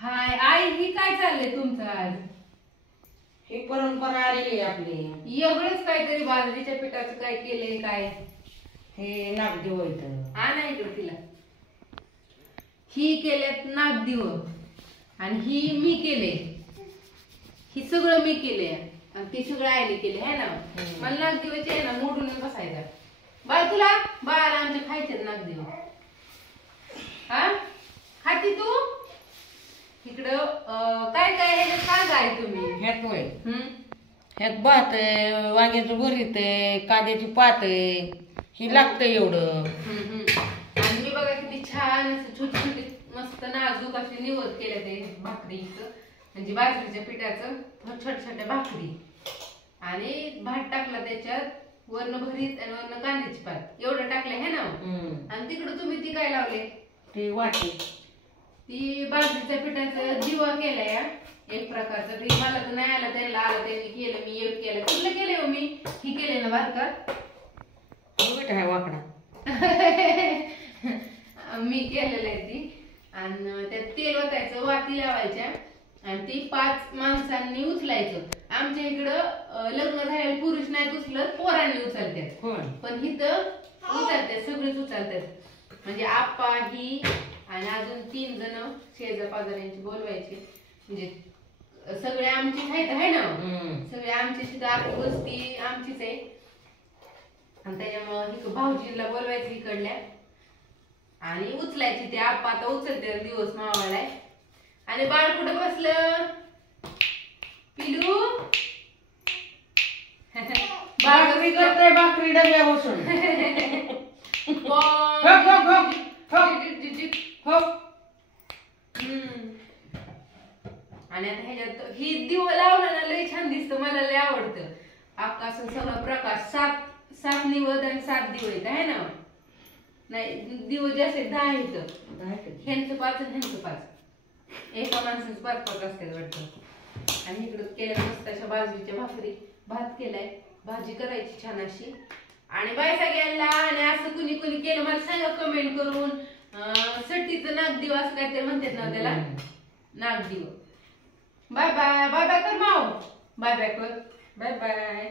हाय आई, ही काय चाललंय तुमचं आज? ही परंपरा आलेली आहे आपली. एवढंच काहीतरी बाजरीच्या पिठाचं काय केलंय काय? हे नागदेव होत. हा नाही इकडं तिला. ही केल्यात नागदिव आणि ही मी केले. ही सगळं मी केले आणि ते सगळं आईने केले आहे ना. मला नागदिवाचे आहे ना मोडून बसायचा. बाळ तुला बाळाला आमच्या खायचे नागदिव. हा खाती तू? इकडं काय काय ह्याच्यात सांगा आहे तुम्ही. ह्यात होय. ह्यात भात आहे, वांग्याचं भरीत आहे, कांद्याची पात आहे. ही लागतंय एवढं. आणि मी बघा किती छान असं छोटी छोटी मस्त नाजूक अशी निवड केल्या ते भाकरीचं म्हणजे बाजरीच्या पिठाचं छोट्या छोट्या भाकरी आणि भात टाकला त्याच्यात वर्ण भरीत आणि वर्ण कांद्याची पात एवढं टाकलं है ना. आणि तिकडं तुम्ही ती काय लावले? ते वाटी ती बाजरीच्या पिठाचा दिवा केलाय एक प्रकारचा. ते मला तर नाही आलं, त्यांना आलं त्यांनी केलं. मी एक केलं. कुठलं केलंय हो? मी ही केले ना बारका आहे वाकडा. मी केलेलं आहे ती. आणि त्यात तेल ओतायचं, वाती लावायच्या आणि ती 5 माणसांनी उचलायचं. आमच्या इकडं लग्न झालेलं पुरुष नाही उचलत, पोरांनी उचलतात. पण इथं उचलतात, सगळेच उचलतात. म्हणजे आप्पा ही आणि अजून 3 जण शेजार पाजाऱ्यांची बोलवायचे. म्हणजे सगळे आमचीच आहेत आहे ना. सगळे आमची सुद्धा आपली वस्ती आमचीच आहे. आणि त्याच्यामुळं ही भाऊजींना बोलवायचं इकडल्या आणि उचलायची. ते आप्पा आता उचलते, दिवस मावालाय. आणि बाळ कुठं बसलं? पिलू भाकरी करतोय, भाकरी डब्या बसून. आणि आता ह्याच्यात ही दिव लावलं ना लय छान दिसतं. मला लय आवडतं. अख्खा असं सगळा प्रकाश 7 निवद आणि 7 दिव येत आहे ना. नाही दिव जास्त 10 येतं. ह्यांचं 5 आणि ह्यांचं 5. एका माणसाचं 5 असतात वाटतं. आणि इकडं केल्या मस्त अशा बाजरीच्या भाकरी, भात केलाय, भाजी करायची छान अशी. आणि बाय सगळ्यांना. आणि असं कुणी कुणी केलं मला सांगा कमेंट करून. सट्टीचं नागदिव असं काहीतरी म्हणतात ना त्याला, नागदिव. Bye bye. बाय बाय कर माव. बाय बाय कर. Bye bye.